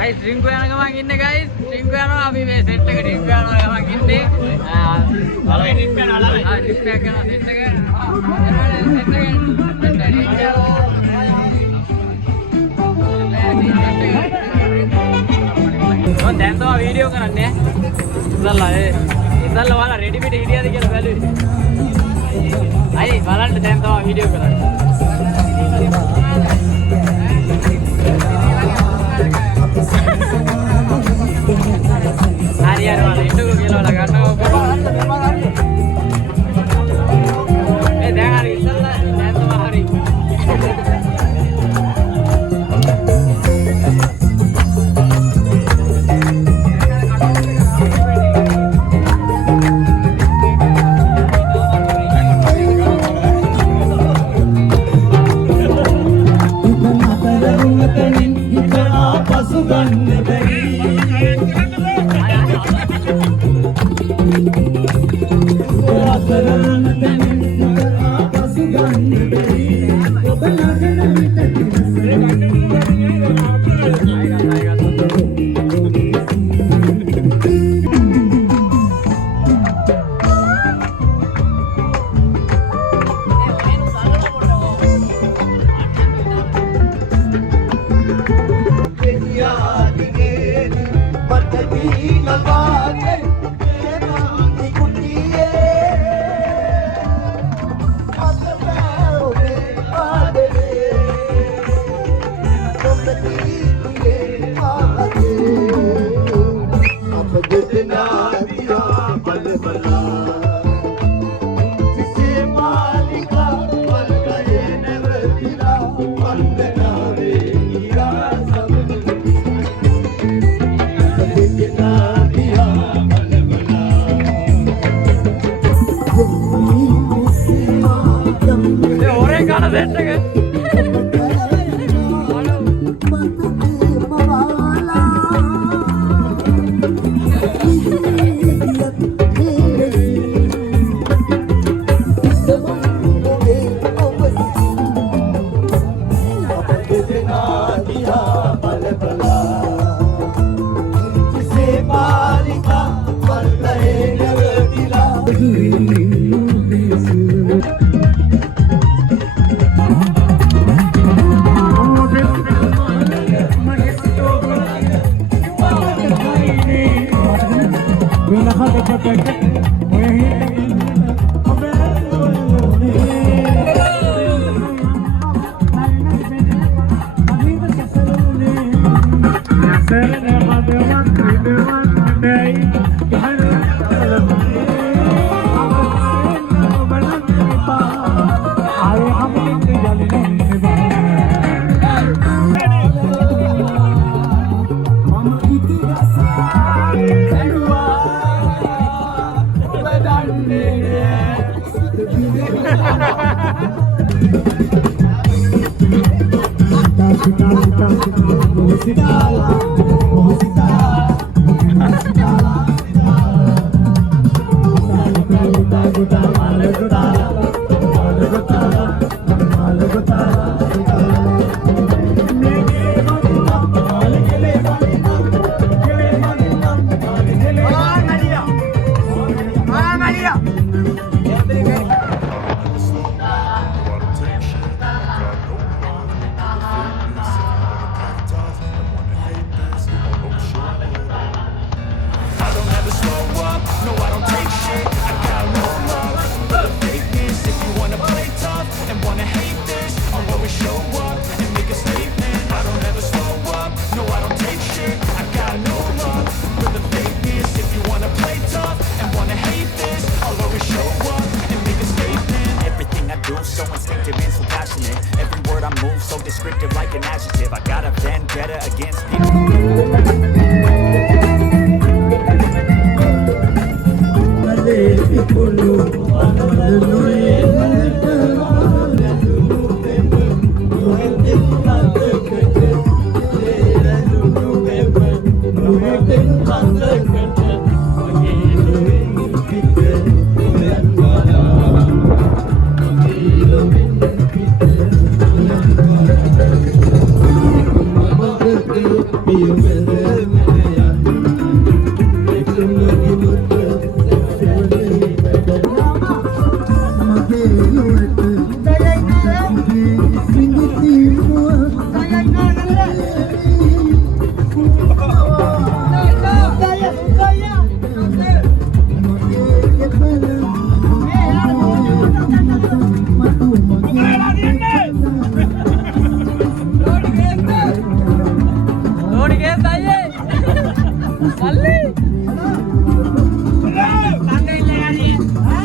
guys drink යන ගමන් ඉන්නේ guys drink යනවා අපි මේ set එක drink යනවා ගමන් ඉන්නේ බලයි drink යනවා drink එක යනවා set එක මම දැන් තමයි වීඩියෝ කරන්නේ ඉස්සල්ලා ඔයාලා රෙඩි පිට හිටියද කියලා බැලුවේ අයි බලන්න දැන් තමයි වීඩියෝ කරන්නේ hari hari itu gila lah karena dah hari salah dah tu hari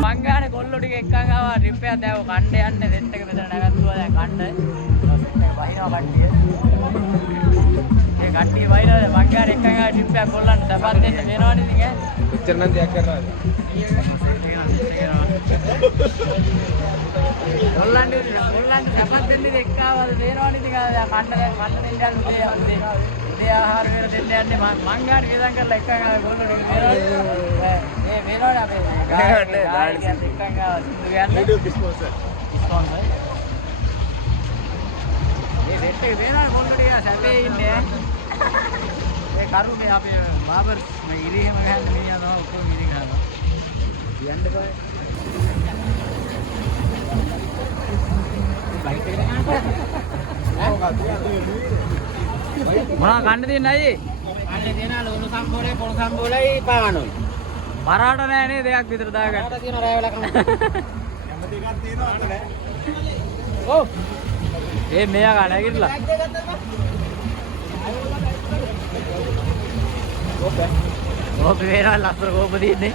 මංගානේ කොල්ලෝ ටික එක්කන් ආවා ට්‍රිප් එකක් දැව කණ්ඩේ යන්නේ සෙට් එක මෙතන නැගත්තුවා දැන් කණ්ඩ සෙට් එක වහිනවා කට්ටිය ඒ කට්ටිය වහිනවා මංගානේ එක්කන් ආවා ට්‍රිප් එකක් කොල්ලන්ට සපත් දෙන්න වෙනවනේ ඉතින් ඈ එච්චර නම් දෙයක් කරනවාද කොල්ලන්ට සපත් දෙන්න එක්කාවද වෙනවනේ ඉතින් කණ්ඩ දැන් කණ්ඩ දෙන්න යන්නේ උදේ ආහාර වේල දෙන්න යන්නේ මංගානේ වේදන් කරලා එක්කන් ආවා කොල්ලෝ ටික මේ වෙනවනේ අපේ ගානේ දාන්න එක්කන් ආවා සින්දු ගන්න වීඩියෝ ස්පොන්සර් මේ සෙට් එක වෙනවා කොල්ලෝ ටික සැපේ ඉන්නේ මේ කරුනේ අපි මාබර් මේ ඉරිහෙම ගහන්න මිනිහා තමයි ඔක්කොම මිනිහ ගන්නවා කියන්න බෑ බයික් එකේ මොනවා කන්න දෙන්නේ අයියේ කන්න දෙනා ලුණු සම්බෝලේ පොළු සම්බෝලේ පානොයි පරාට නෑ නේ දෙයක් විතර දාගන්න පරාට තියෙන රෑ වෙලා කරන්න කැමති එකක් තියෙනවා අන්න නෑ ඔව් ඒ මෙයා ගන්න නැගිටලා ඕක වේරා ලස්සන කෝප දෙන්නේ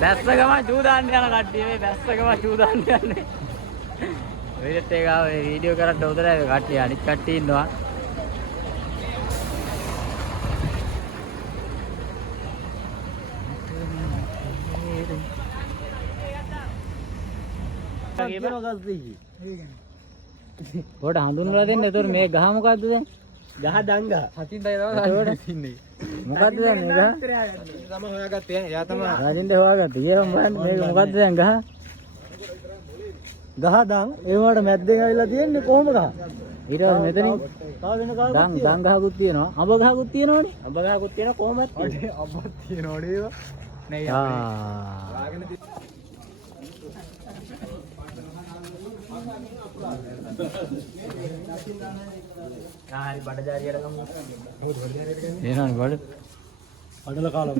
බැස්ස ගම චූ දාන්න යන කට්ටිය මේ බැස්ස ගම චූ දාන්න යන්නේ වෙලෙත් එක ආවේ වීඩියෝ කරන්න උදේ කට්ටිය අනිත් කට්ටිය ඉන්නවා කොට හඳුන්වලා දෙන්න. ඒතකොට මේ ගහ මොකද්ද දැන්? ගහ දංගහ. හතින්දයි තමයි ඉන්නේ. මොකද්ද දැන් මේ ගහ? තමයි හොයාගත්තේ. එයා තමයි. රාජින්ද හොයාගත්තේ. ඊයේ මම මේක මොකද්ද දැන් ගහ? ගහ දන්. ඒ වුණාට මැද්දෙන් ඇවිල්ලා තියෙන්නේ කොහොම ගහ? ඊට පස්සේ මෙතනින් තව වෙන ගහක් දන් ගහකුත් තියෙනවා. අඹ ගහකුත් තියෙනවනේ. අඹ ගහකුත් තියෙනවා කොහොමද? අඹක් තියෙනවනේ ඒවා. නේ අපේ. hari bada jariya kamu. Iya kan bada. Adalah kalau.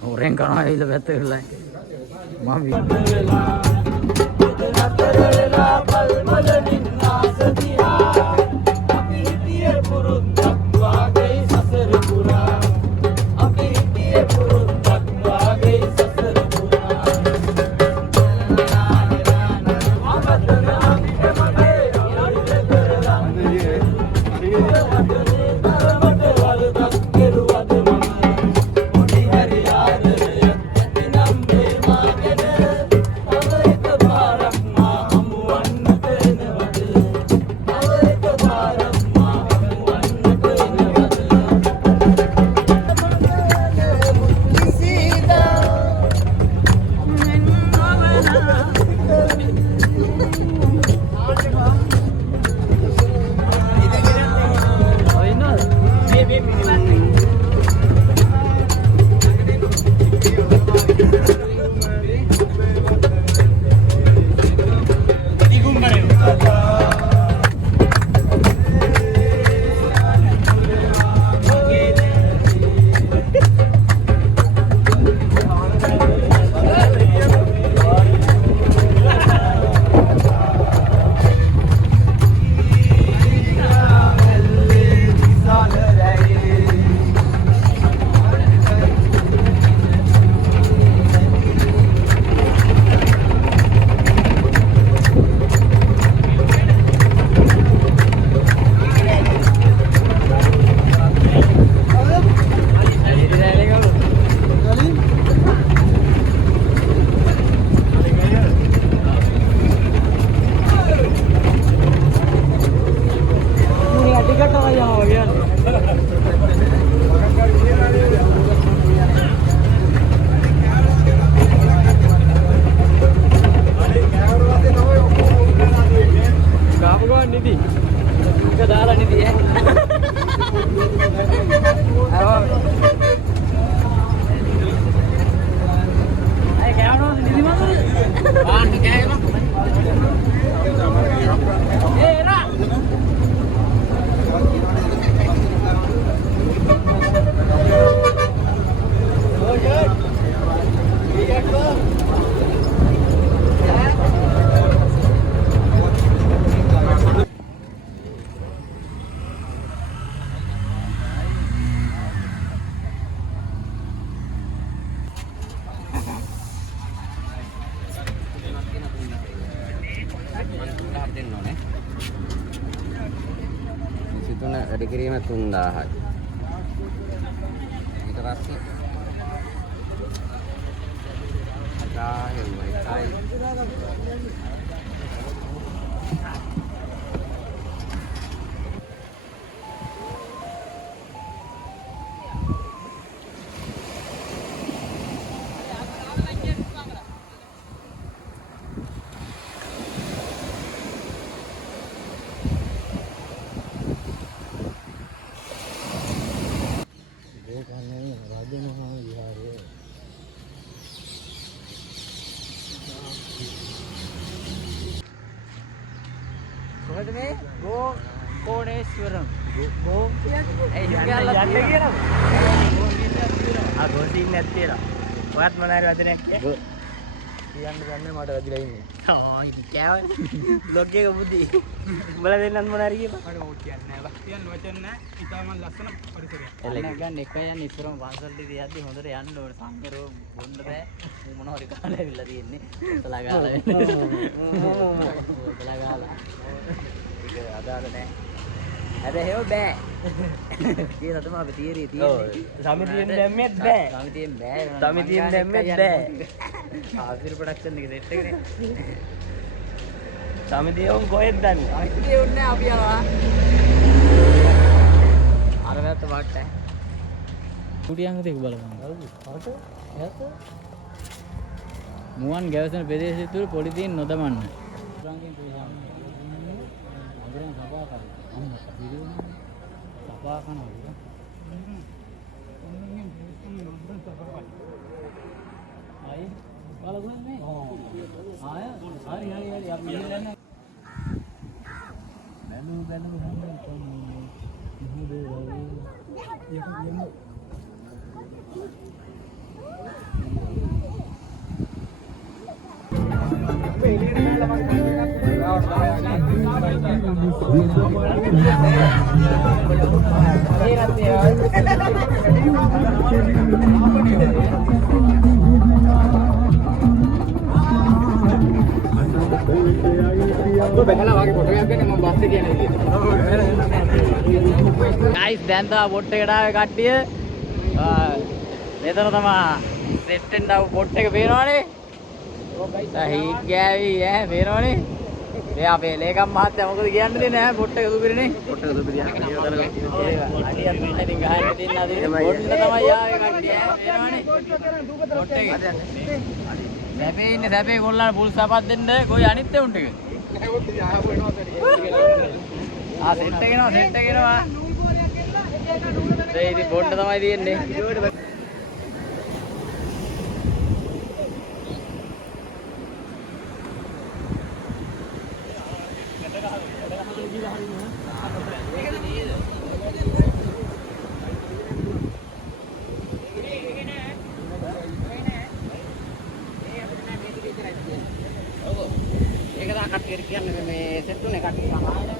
Orang kan itu betul lah. Mami. Paano kaya mo? Na! Oh, good. Good po. Situ nak ada kiriman 3000යි. ඊට පස්සේ කොහෙද මේ? ගෝකෝණේශ්වරම්. ගෝ කියන්නේ ඒ යන්නේ කියනවා. ආ ගෝසින් නැත්තේලා. ඔයත් මොනාරි වදනයක් කිය? කියන්න ගන්නේ මට වැදිලා ඉන්නේ. ආ ඉතින් කෑවනේ. බ්ලොග් එක බුද්ධි. උඹලා දෙන්නත් මොනාරි කියපන්. මට ඕක කියන්නේ නැහැ. බස් කියන්න වචන නැහැ. ඉතාලම ලස්සන පරිසරයක්. එන්න ගන්න එක යන්නේ ඉස්සරම වංශල්ලි දිහාදී හොඳට යන්න ඕනේ. සංගරෝ බොන්න බෑ. මොනවද කාලේ ඇවිල්ලා තියෙන්නේ. තලා ගාලා වෙන්නේ. තලා ගාලා. ඒක අදාළ නැහැ. හැබැයි බෑ. කියලා තමයි අපි තියරි තියෙන්නේ. සමිතියෙන් දැම්මෙත් බෑ. සමිතියෙන් බෑ. සමිතියෙන් දැම්මෙත් බෑ. ආසිර ප්‍රොඩක්ෂන් එක සෙට් එකනේ. සමිතිය උන් කොහෙද දන්නේ? සමිතිය උන්නේ අපි යනවා. අර වැත්ත වට. කුටියන් දෙක බලන්න. හරක? එහත? මුවන් ගැවසෙන ප්‍රදේශය තුල පොලිතියෙන් නොදමන්න. රංගින් තුෂාම්. අගරන් සපා කරා. අන්න සපා කරනවා. ආයි බලගන්නේ. ආය හරි අපි ඉන්නේ. බැලු guys දැන් තමයි බොට් එකට ආවේ කට්ටිය. මෙතන තමයි සෙට් වෙන්න ආව බොට් එක පේනවනේ. හීට් ගෑවි ඈ පේනවනේ. මේ අපේ ලේකම් මහත්තයා මොකද කියන්න දෙන්නේ ඈ බොට් එක දුපිරනේ. බොට් එක දුපිරියක් අඩියක් දුන්න ඉතින් ගහන්න දෙන්න අද බොට් තමයි ආවේ කට්ටිය පේනවනේ. බොට් එක. සැපේ ඉන්නේ සැපේ කොල්ලන් පුල් සපත් දෙන්න කොයි අනිත් උන් ටික. ආ සෙට් එක එනවා. ඒ ඉතින් බොන්න තමයි තියෙන්නේ. ඒක දා කට්ටියට කියන්නේ මේ සෙට් උනේ කට්ටිය තමයි.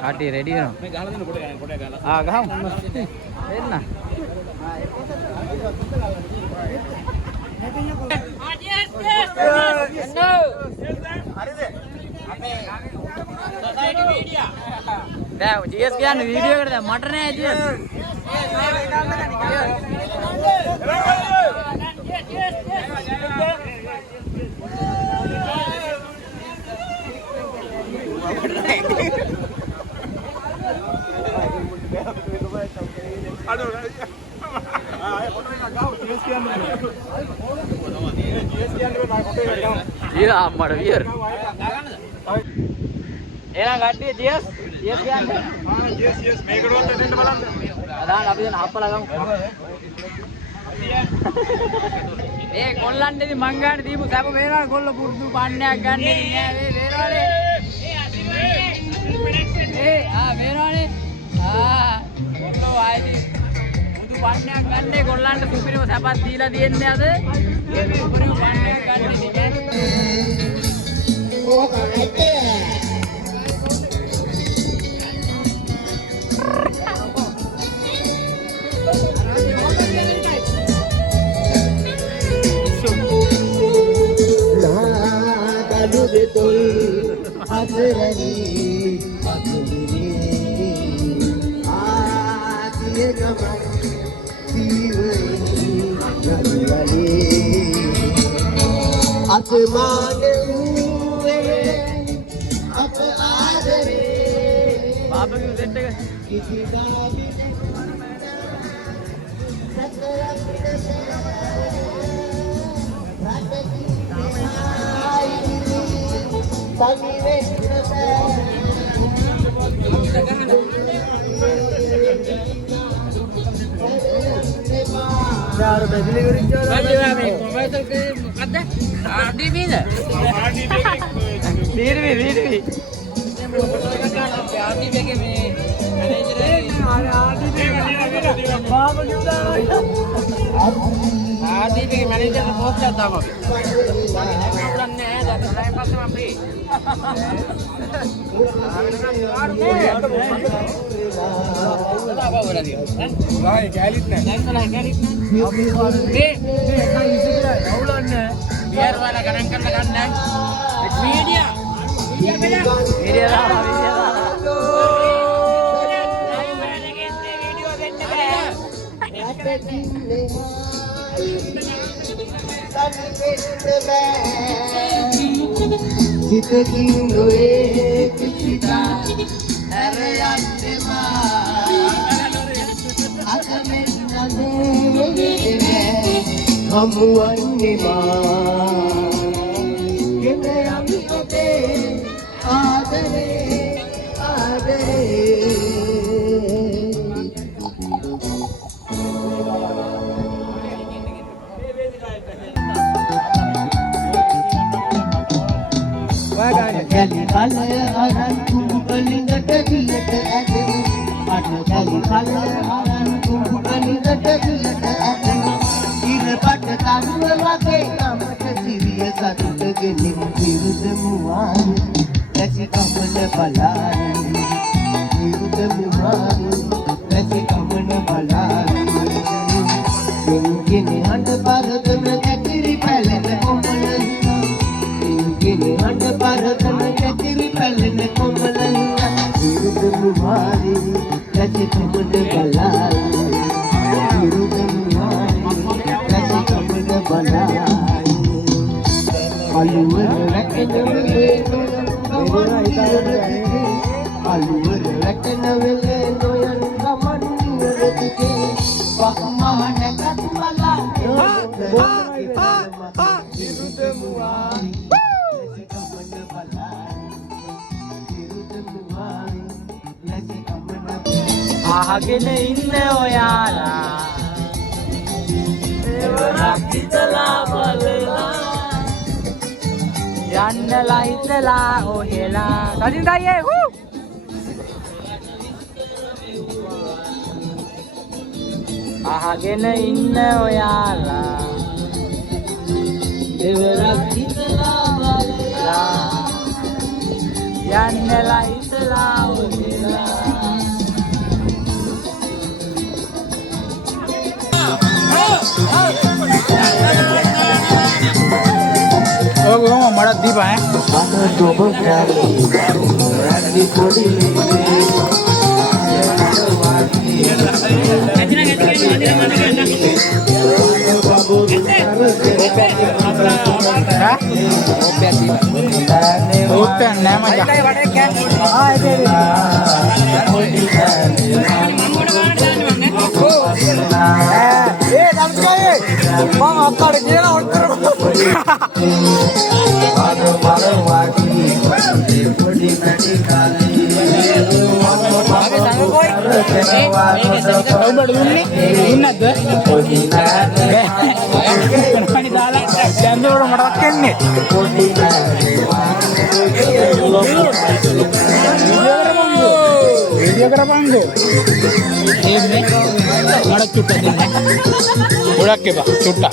Ati ready kan? Ah, gaham. Enak. Dah, GS kian video kerja, motor ni GS. Iya, amat biar. Enak ganti GS kian. GS මේකටවත් දෙන්න බලන්න. අදාන අපි දැන් අප්ප ලගමු. ඒ කොල්ලන්ටදී මං ගන්න දීපු සැප වේනවා කොල්ල පුරුදු පන්නයක් ගන්න ඉන්නේ නෑ වේ වේනවනේ. වේනවනේ. කොල්ලෝ ආයිදී පුරුදු පන්නයක් ගන්නේ කොල්ලන්ට සුපිරිම සැපක් දීලා තියෙන්නේ අද. මේ සුපිරිම පන්නයක් ගන්න ඉන්නේ. Bapak itu sedek. Baru beli gurinjo. Beli apa? Komputer ke ada? RDB dah. RDB. RDB के में मैनेजर है। RDB के मैनेजर से बहुत ज्यादा हो गया। बुलान ने है जाते हैं पास में अपनी। apa berarti? Lah, galit nih. Galit nih. Biar wala kanangkan kan. Media. Media lah. Agen inne oyala evanak hitala balala යන්නලා හිටලා ඔහෙලා සදින් දායේ හූ අහගෙන ඉන්න ඔයාලා දෙවරක් හිටලා බලලා යන්නලා හිටලා ඔහෙලා मड़ा दीप है चुट्टा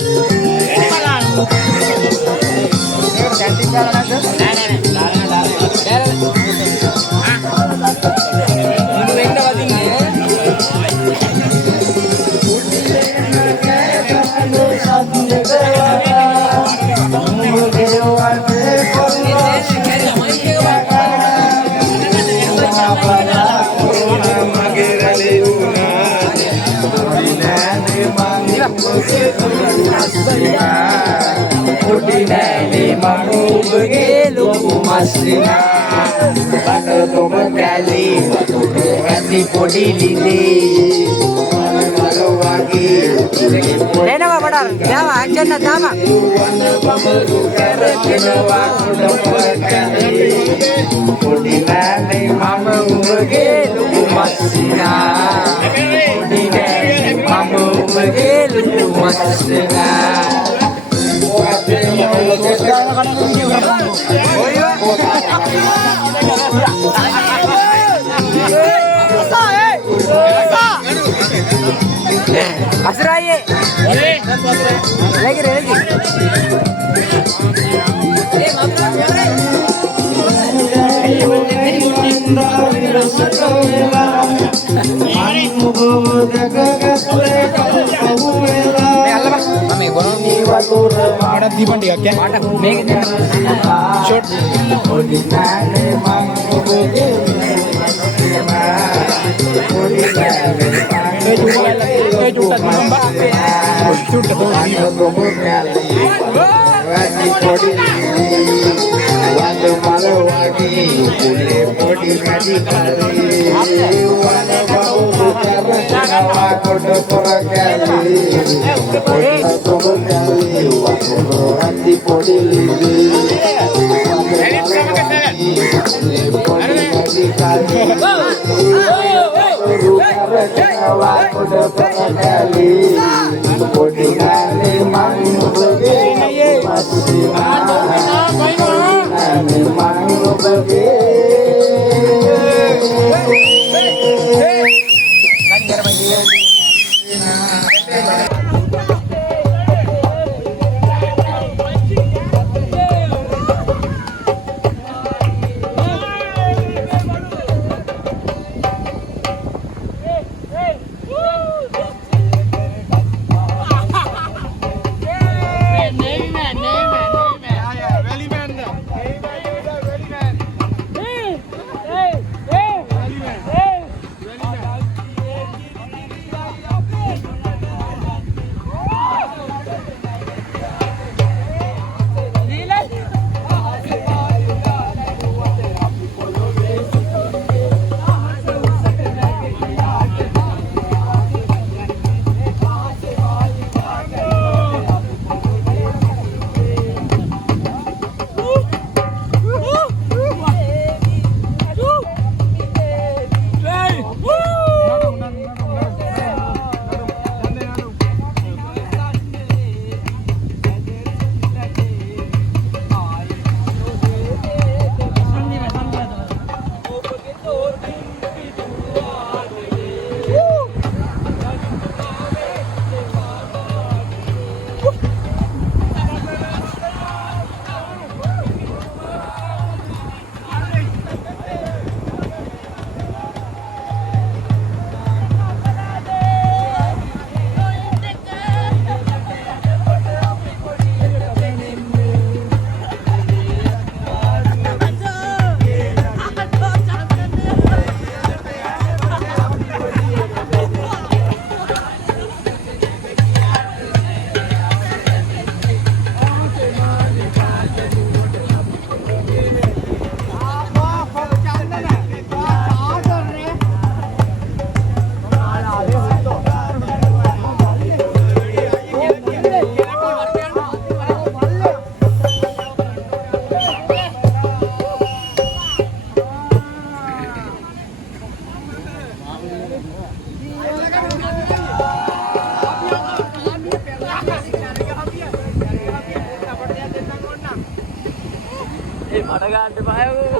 මඩ ගන්න පායෝ.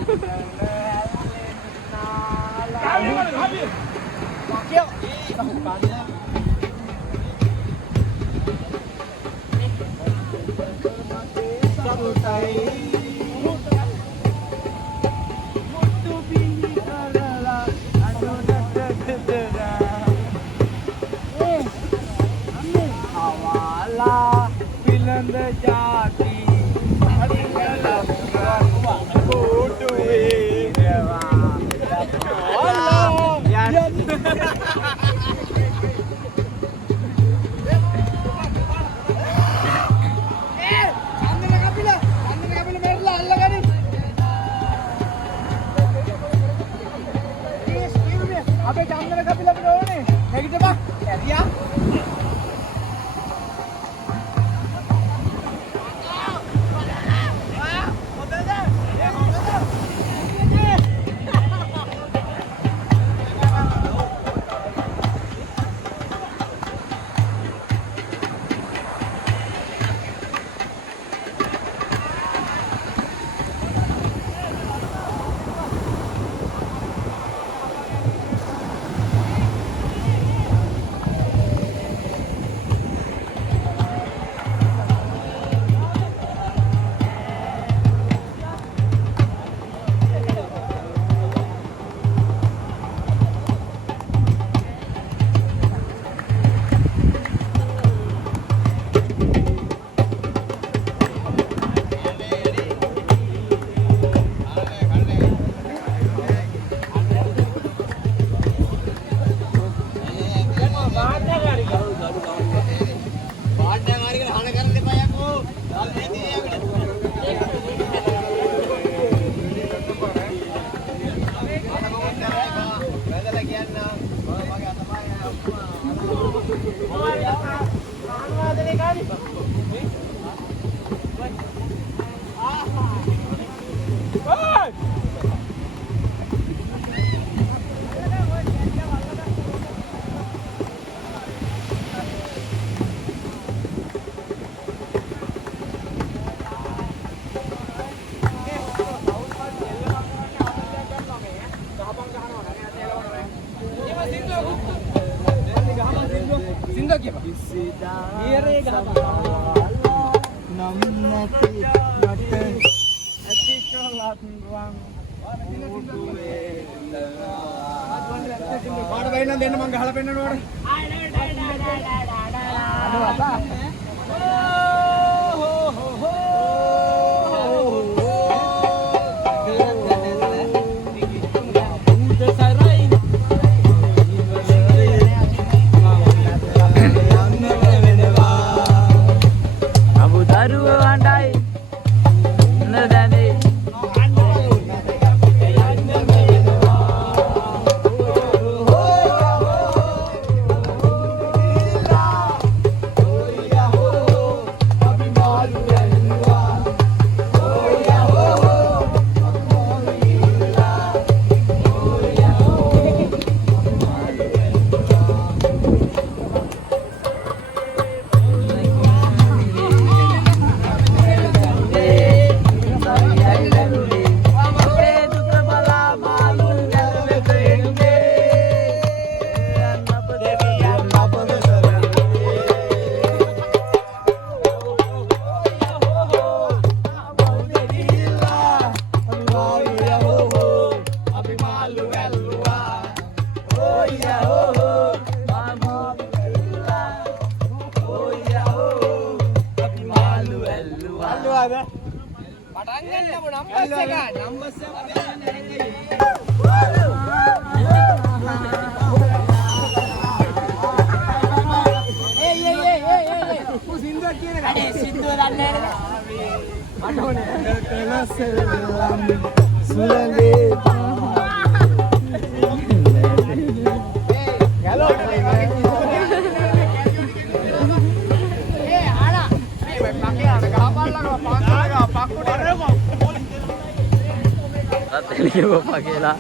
Pakai lah.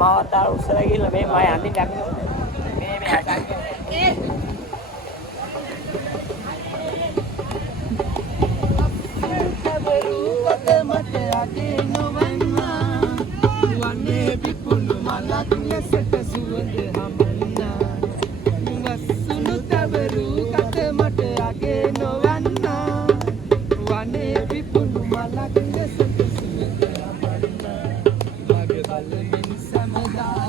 මාවත් ආව උස්සලා ගිහලා මේ මම අඳින්න යන්නේ මේ හදන්නේ කබරුවක මට අගේ නොවන්නා වන්නේ පිපුණු මලක් ලෙසට සුවඳ හමන්නා වස්සුණු කබරුවක මට අගේ නොවන්නා වන්නේ පිපුණු මලක් ලෙසට සුවඳ හමන්නා මගේ බලමින් සමදා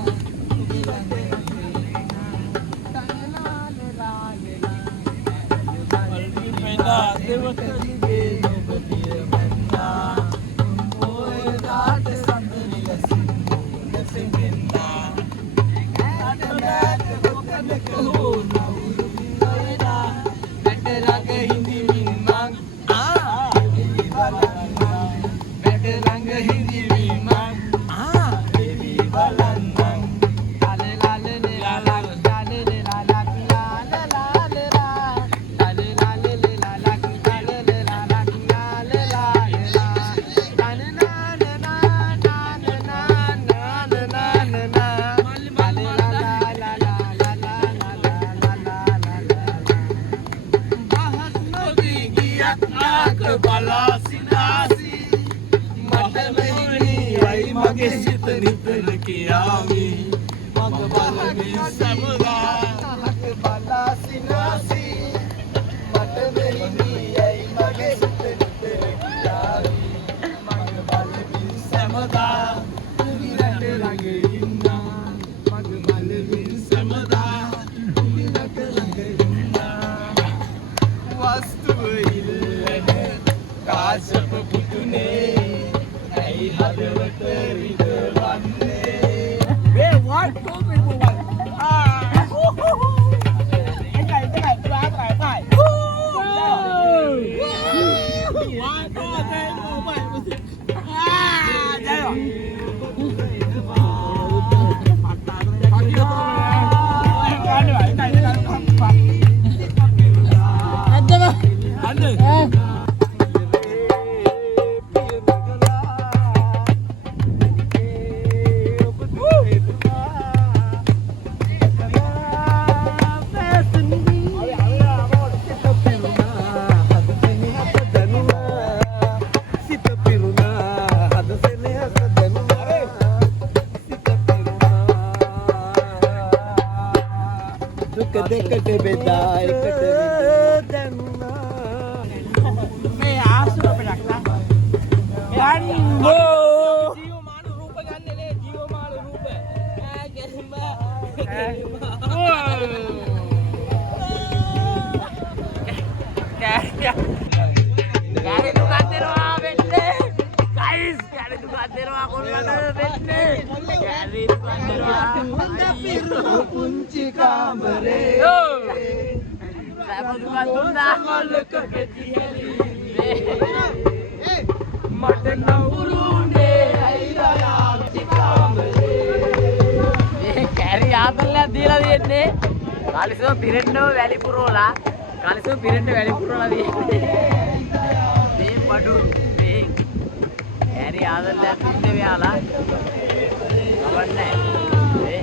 දෙකට බෙදා එකට දැනුණා මේ ආසුර අපලක් නා ජීවමාන රූප ගන්නනේ ජීවමාන රූප ගෑරි දුකක් දෙනවා වෙන්නේ ගයිස් ගෑරි දුකක් දෙනවා කොල්ලන්ට වෙන්නේ ගෑරි දුකක් දෙනවා හොඳ පිරු පුංචි කාමරේ සබදුකක් දුන්නා මල්ලක පෙතියලි මට නවුරුනේ අයිරා කාමරේ මේ කැරි ආතල්ලා දීලා දෙන්නේ කාලිසෝ පිරෙන්නව වැලි පුරවලා කාලිසෝ පිරෙන්න වැලි පුරවලා දෙන්නේ මේ පඩු මේ කැරි ආතල්ලා තින්නේ වෙලා නවන්නේ ඒ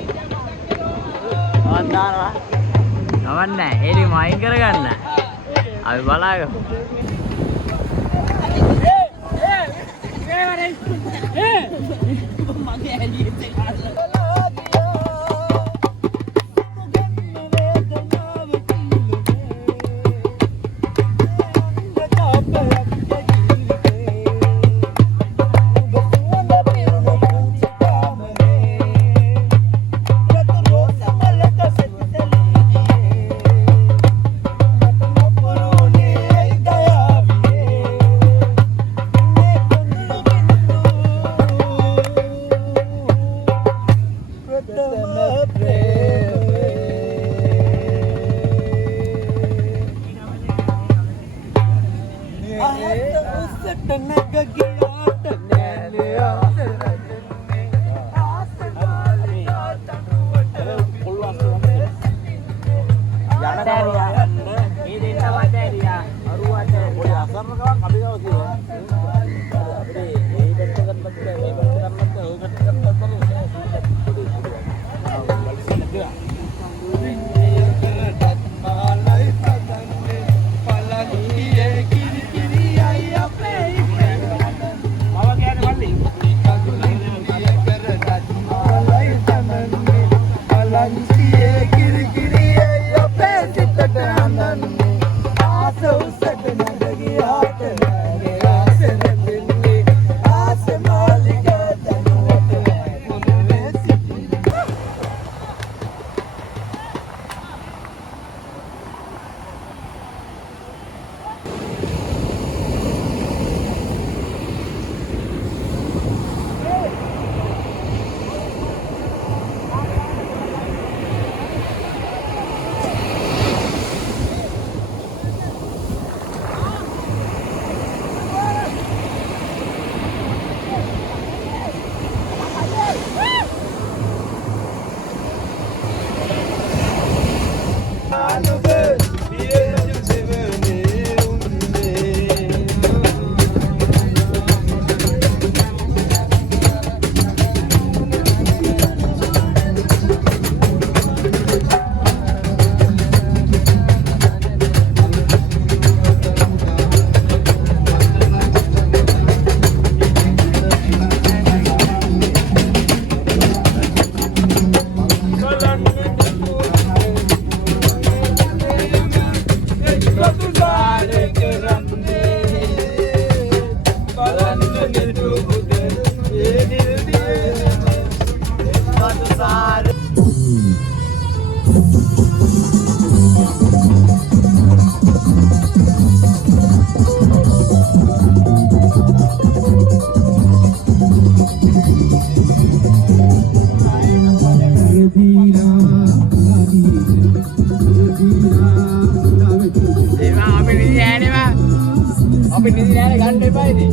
වන්දානවා නවන්නේ එලි මයින් කරගන්න අපි බලාගමු මගේ ඇලියෙත් අපි නිදි නෑනේ ගන්න එපා ඉතින්.